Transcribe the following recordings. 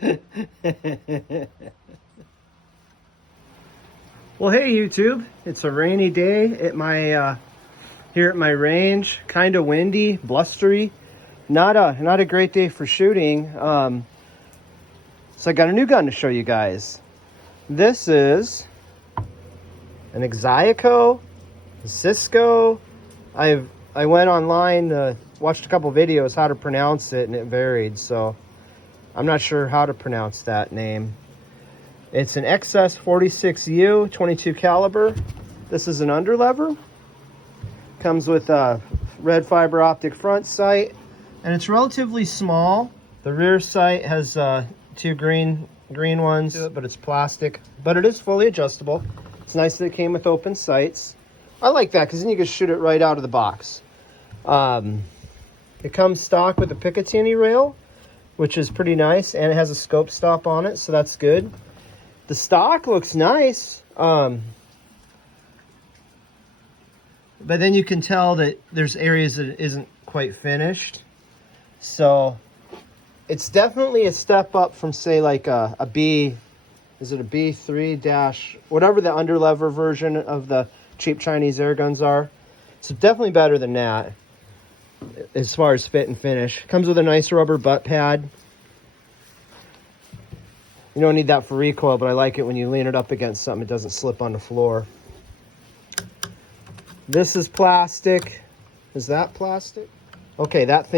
Well, hey YouTube, it's a rainy day at my here at my range. Kind of windy, blustery. Not a great day for shooting. So I got a new gun to show you guys. This is an Xisico. I went online, watched a couple videos how to pronounce it, and it varied. So I'm not sure how to pronounce that name. It's an XS46U 22 caliber. This is an underlever. Comes with a red fiber optic front sight, and it's relatively small. The rear sight has two green ones, but it's plastic. But it is fully adjustable. It's nice that it came with open sights. I like that because then you can shoot it right out of the box. It comes stock with a Picatinny rail, which is pretty nice, and it has a scope stop on it, so that's good. The stock looks nice, but then you can tell that there's areas that it isn't quite finished. So it's definitely a step up from, say, like a B, is it a B3 dash, whatever the underlever version of the cheap Chinese Airguns are. So definitely better than that as far as fit and finish. Comes with a nice rubber butt pad. You don't need that for recoil, but I like it when you lean it up against something, it doesn't slip on the floor. This is plastic. Is that plastic? Okay, that's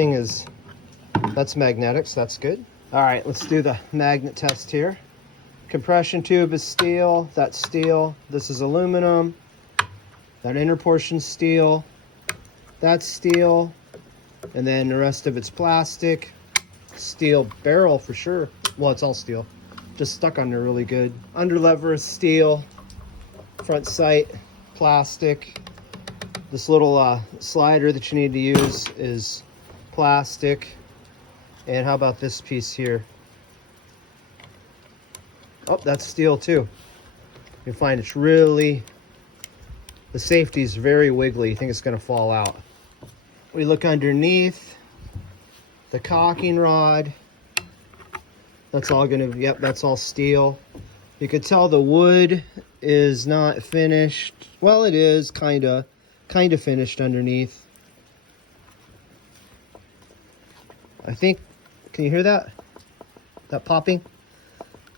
magnetic, so that's good. All right, let's do the magnet test here. Compression tube is steel, that's steel. This is aluminum. That inner portion's steel. That's steel. And then the rest of it's plastic. Steel barrel for sure. Well, it's all steel. Just stuck on there really good. Underlever is steel. Front sight, plastic. This little slider that you need to use is plastic. And how about this piece here? Oh, that's steel too. You'll find it's really, the safety is very wiggly. You think it's gonna fall out. We look underneath, the cocking rod. That's all gonna, yep, that's all steel. You could tell the wood is not finished. Well, it is kind of finished underneath. I think, can you hear that? That popping?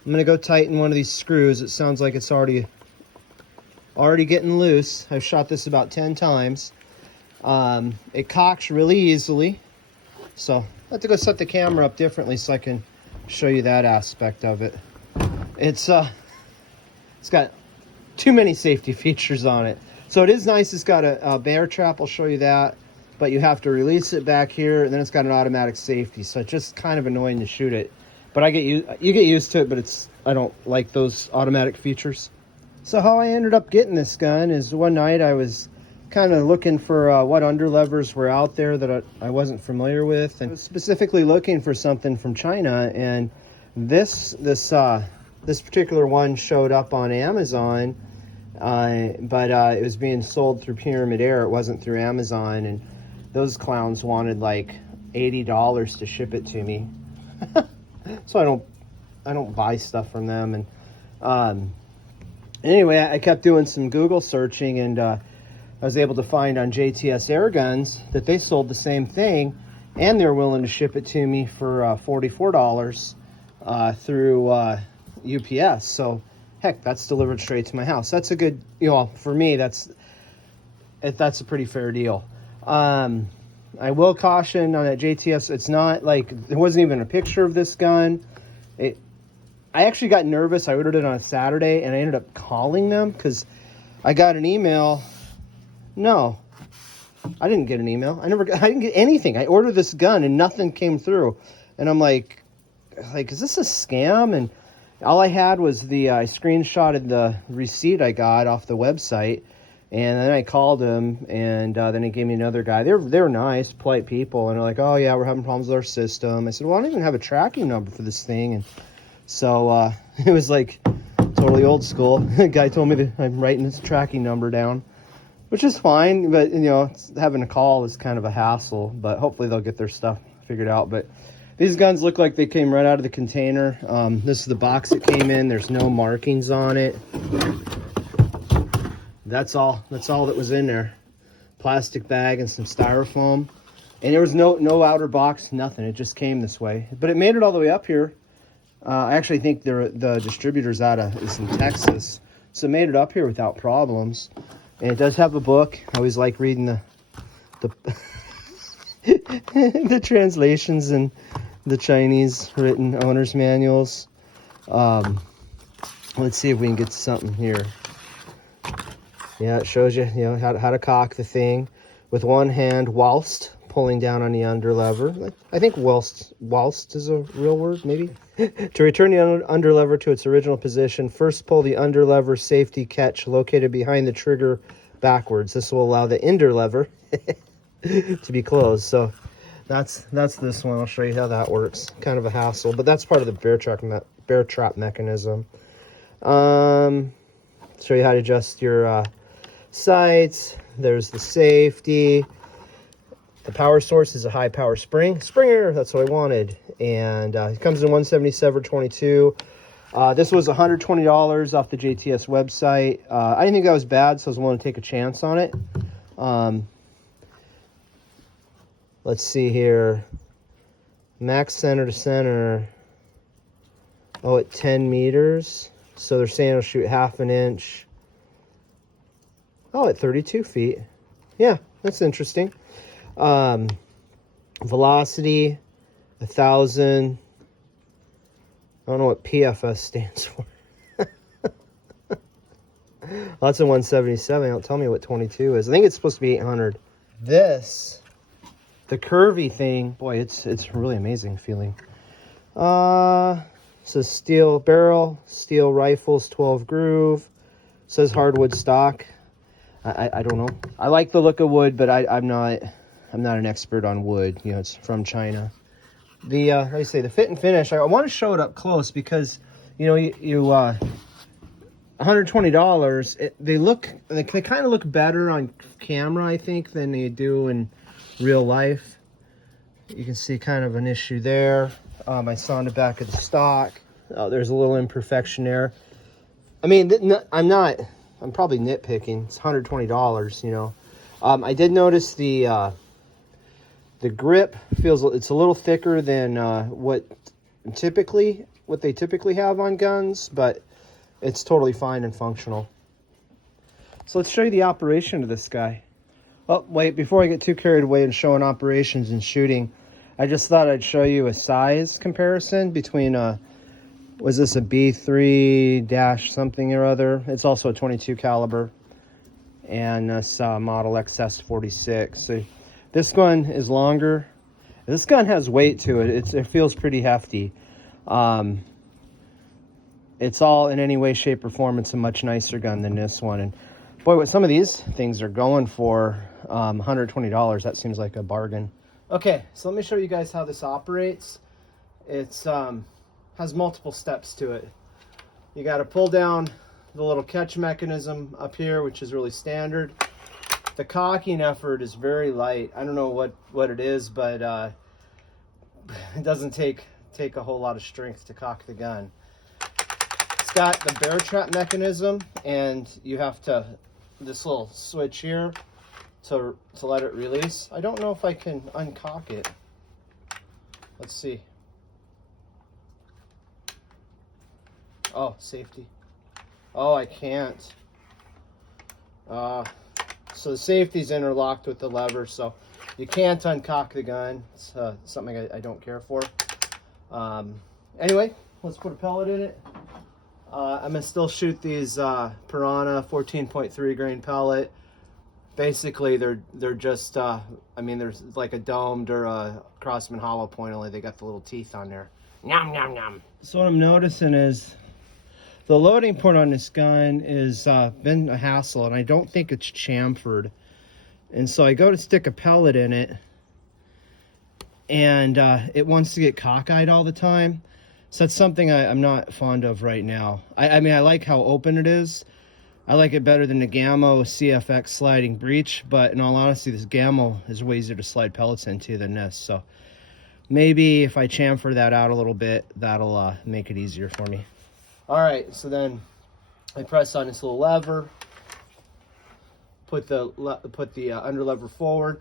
I'm gonna go tighten one of these screws. It sounds like it's already getting loose. I've shot this about 10 times. It cocks really easily. So I have to go set the camera up differently so I can show you that aspect of it. It's got too many safety features on it. So it is nice. It's got a bear trap. I'll show you that. But you have to release it back here, and then it's got an automatic safety. So it's just kind of annoying to shoot it. But you get used to it, but I don't like those automatic features. So how I ended up getting this gun is one night I was kind of looking for what underlevers were out there that I wasn't familiar with, and I was specifically looking for something from China, and this particular one showed up on Amazon, but it was being sold through Pyramid Air. It wasn't through Amazon, and those clowns wanted like $80 to ship it to me. So I don't buy stuff from them. And anyway, I kept doing some Google searching, and I was able to find on JTS Airguns that they sold the same thing, and they're willing to ship it to me for $44 through UPS. So heck, that's delivered straight to my house. That's a good, for me, that's a pretty fair deal. I will caution on that JTS, it's not like, there wasn't even a picture of this gun. I actually got nervous. I ordered it on a Saturday, and I ended up calling them because I got an email. No, I didn't get an email. I didn't get anything. I ordered this gun and nothing came through. And I'm like, is this a scam? And all I had was I screenshotted the receipt I got off the website. And then I called him, and then he gave me another guy. They were nice, polite people. And they're like, oh yeah, we're having problems with our system. I said, well, I don't even have a tracking number for this thing. And so it was like totally old school. The guy told me that I'm writing his tracking number down, which is fine. But, having a call is kind of a hassle. But hopefully they'll get their stuff figured out. But These guns look like they came right out of the container. This is the box it came in. There's no markings on it. That's all that was in there. Plastic bag and some styrofoam. And there was no outer box, nothing. It just came this way. But it made it all the way up here. I actually think the distributor's is in Texas. So it made it up here without problems. And it does have a book. I always like reading the the translations and the Chinese written owner's manuals. Let's see if we can get to something here. Yeah, it shows you, how to cock the thing with one hand whilst pulling down on the under lever. I think whilst is a real word, maybe. To return the under lever to its original position, first pull the under lever safety catch located behind the trigger backwards. This will allow the under lever to be closed. So that's this one. I'll show you how that works. Kind of a hassle, but that's part of the bear trap mechanism. Show you how to adjust your sights. There's the safety. The power source is a high power Springer. That's what I wanted. And it comes in 177/22. This was $120 off the JTS website. I didn't think that was bad, so I was willing to take a chance on it. Let's see here. Max center to center. Oh, at 10 meters. So they're saying it'll shoot half an inch. Oh, at 32 feet. Yeah, that's interesting. Velocity, 1,000. I don't know what PFS stands for. That's a 177. Don't tell me what 22 is. I think it's supposed to be 800. The curvy thing, boy, it's really amazing feeling. Says steel barrel, steel rifles, 12 groove. Says hardwood stock. I don't know. I like the look of wood, but I'm not an expert on wood. It's from China. Like I say, the fit and finish. I want to show it up close because $120. They kind of look better on camera, I think, than they do in real life. You can see kind of an issue there. I saw in the back of the stock. Oh, there's a little imperfection there. I mean, I'm probably nitpicking. It's $120, I did notice the grip it's a little thicker than what they typically have on guns, but it's totally fine and functional. So let's show you the operation of this guy. Oh, wait, before I get too carried away and showing operations and shooting, I just thought I'd show you a size comparison between was this a B3 dash something or other? It's also a 22 caliber, and this model XS46. So this gun is longer. This gun has weight to it. It feels pretty hefty. It's all in any way, shape, or form. It's a much nicer gun than this one. And boy, what some of these things are going for, $120, that seems like a bargain. Okay, so let me show you guys how this operates. It's has multiple steps to it. You got to pull down the little catch mechanism up here, which is really standard. The cocking effort is very light. I don't know what it is, but it doesn't take a whole lot of strength to cock the gun. It's got the bear trap mechanism, and you have to this little switch here to let it release. I don't know if I can uncock it. Let's see. Oh, safety. Oh, I can't. So the safety's interlocked with the lever, so you can't uncock the gun. It's something I don't care for. Anyway, let's put a pellet in it. I'm gonna still shoot these Piranha 14.3 grain pellet. Basically, they're just I mean, there's like a domed or a Crosman hollow point, only they got the little teeth on there. Nom nom nom. So what I'm noticing is the loading port on this gun is been a hassle, and I don't think it's chamfered. And so I go to stick a pellet in it, and it wants to get cockeyed all the time. So that's something I'm not fond of right now. I mean, I like how open it is. I like it better than the Gamo CFX sliding breech, but in all honesty, this Gamo is way easier to slide pellets into than this. So maybe if I chamfer that out a little bit, that'll make it easier for me. All right, so then I press on this little lever, put the under lever forward.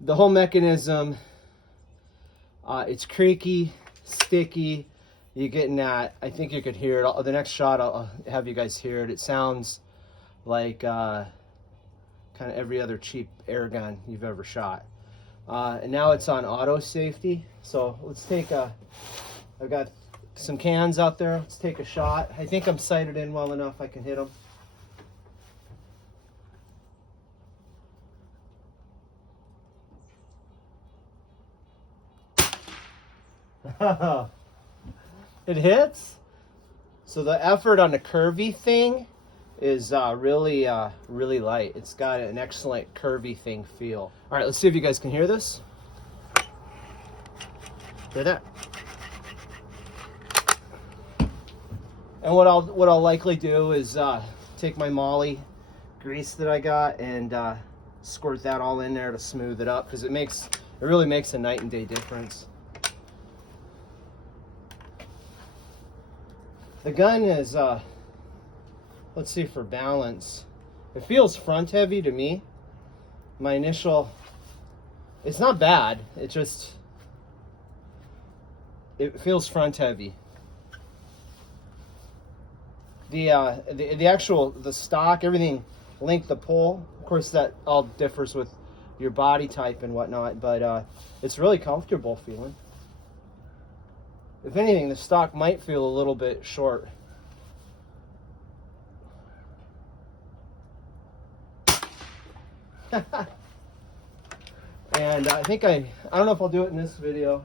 The whole mechanism, it's creaky, sticky. You're getting that. I think you could hear it. The next shot, I'll have you guys hear it. It sounds like kind of every other cheap air gun you've ever shot. And now it's on auto safety. So let's take I've got some cans out there. Let's take a shot. I think I'm sighted in well enough I can hit them. It hits. So the effort on the curvy thing is really light. It's got an excellent curvy thing feel. All right, let's see if you guys can hear this. Hear that? And what I'll likely do is take my Molly grease that I got and squirt that all in there to smooth it up, because it really makes a night and day difference. The gun is, let's see, for balance, it feels front heavy to me. My initial, it's not bad, it feels front heavy. The stock, everything, length of pull, of course that all differs with your body type and whatnot, but it's really comfortable feeling. If anything, the stock might feel a little bit short. And I think I don't know if I'll do it in this video,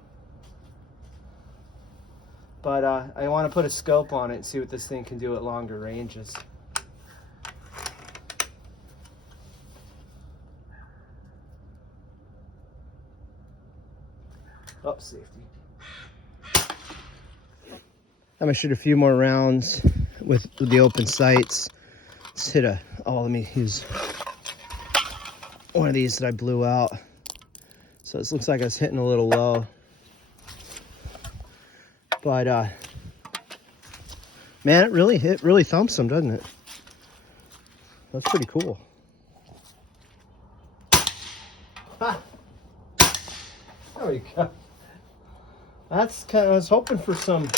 but I want to put a scope on it and see what this thing can do at longer ranges. Oh, safety. I'm gonna shoot a few more rounds with the open sights. Let's hit let me use one of these that I blew out. So this looks like I was hitting a little low. But man, it really thumps them, doesn't it? That's pretty cool. Ha! There we go. That's kind of, I was hoping for some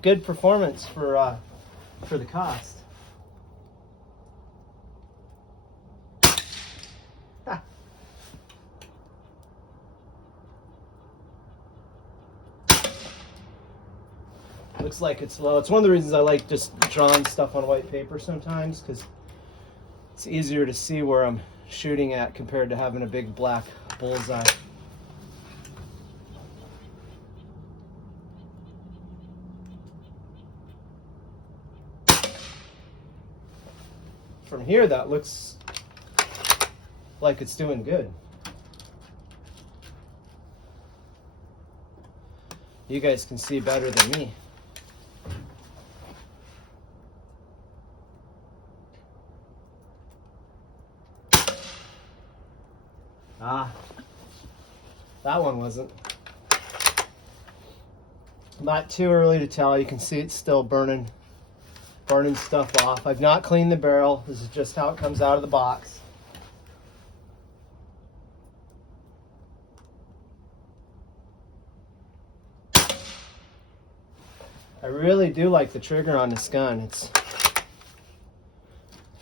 good performance for the cost. Ha. Looks like it's low. It's one of the reasons I like just drawing stuff on white paper sometimes, because it's easier to see where I'm shooting at compared to having a big black bullseye. From here, that looks like it's doing good. You guys can see better than me. Ah, that one wasn't. Not too early to tell. You can see it's still burning stuff off. I've not cleaned the barrel. This is just how it comes out of the box. I really do like the trigger on this gun. It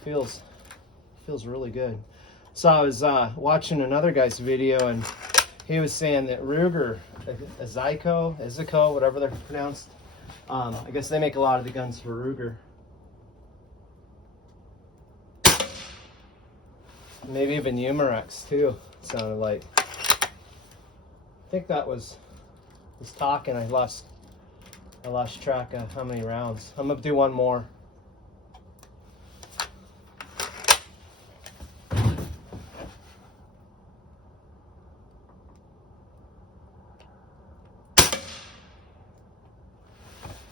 feels really good. So I was watching another guy's video, and he was saying that Ruger, Xisico, whatever they're pronounced, I guess they make a lot of the guns for Ruger. Maybe even Umarex too, sounded like. I think that was talking. I lost track of how many rounds. I'm gonna do one more.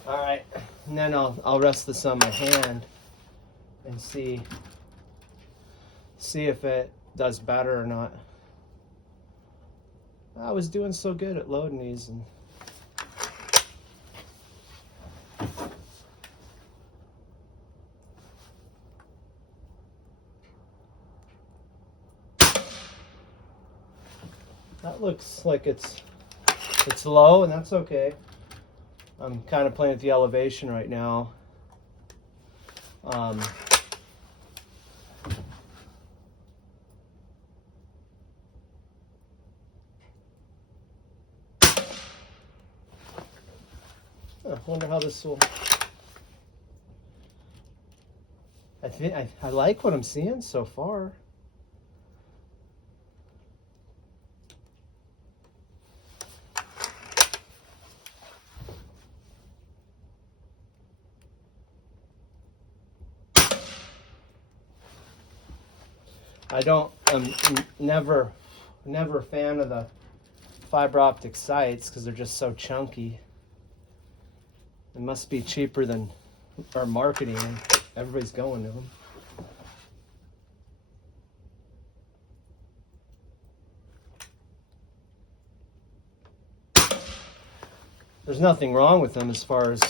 All right, and then I'll rest this on my hand and see if it does better or not. I was doing so good at loading these, and that looks like it's low, and that's okay. I'm kind of playing with the elevation right now. I wonder how this will. I like what I'm seeing so far. I'm never a fan of the fiber optic sights because they're just so chunky. It must be cheaper than our marketing. Everybody's going to them. There's nothing wrong with them as far as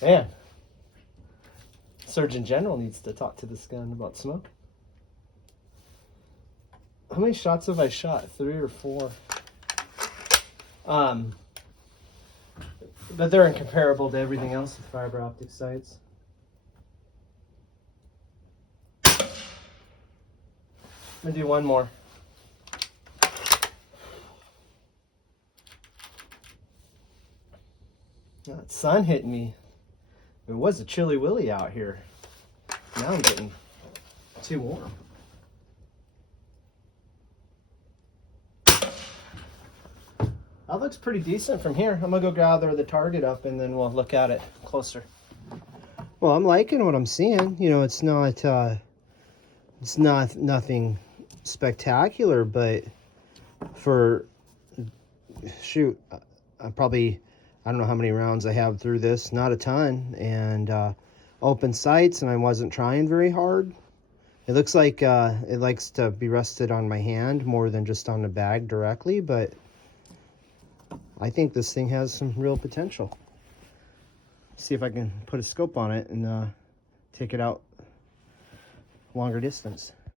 man. Surgeon General needs to talk to this gun about smoke. How many shots have I shot? 3 or 4. But they're incomparable to everything else with fiber optic sights. I'm gonna do one more. That sun hitting me. It was a chilly willy out here. Now I'm getting too warm. That looks pretty decent from here. I'm gonna go gather the target up and then we'll look at it closer. Well, I'm liking what I'm seeing. You know, it's nothing spectacular, but for shoot, I don't know how many rounds I have through this, not a ton, and open sights, and I wasn't trying very hard. It looks like it likes to be rested on my hand more than just on the bag directly, but I think this thing has some real potential. See if I can put a scope on it and take it out longer distance.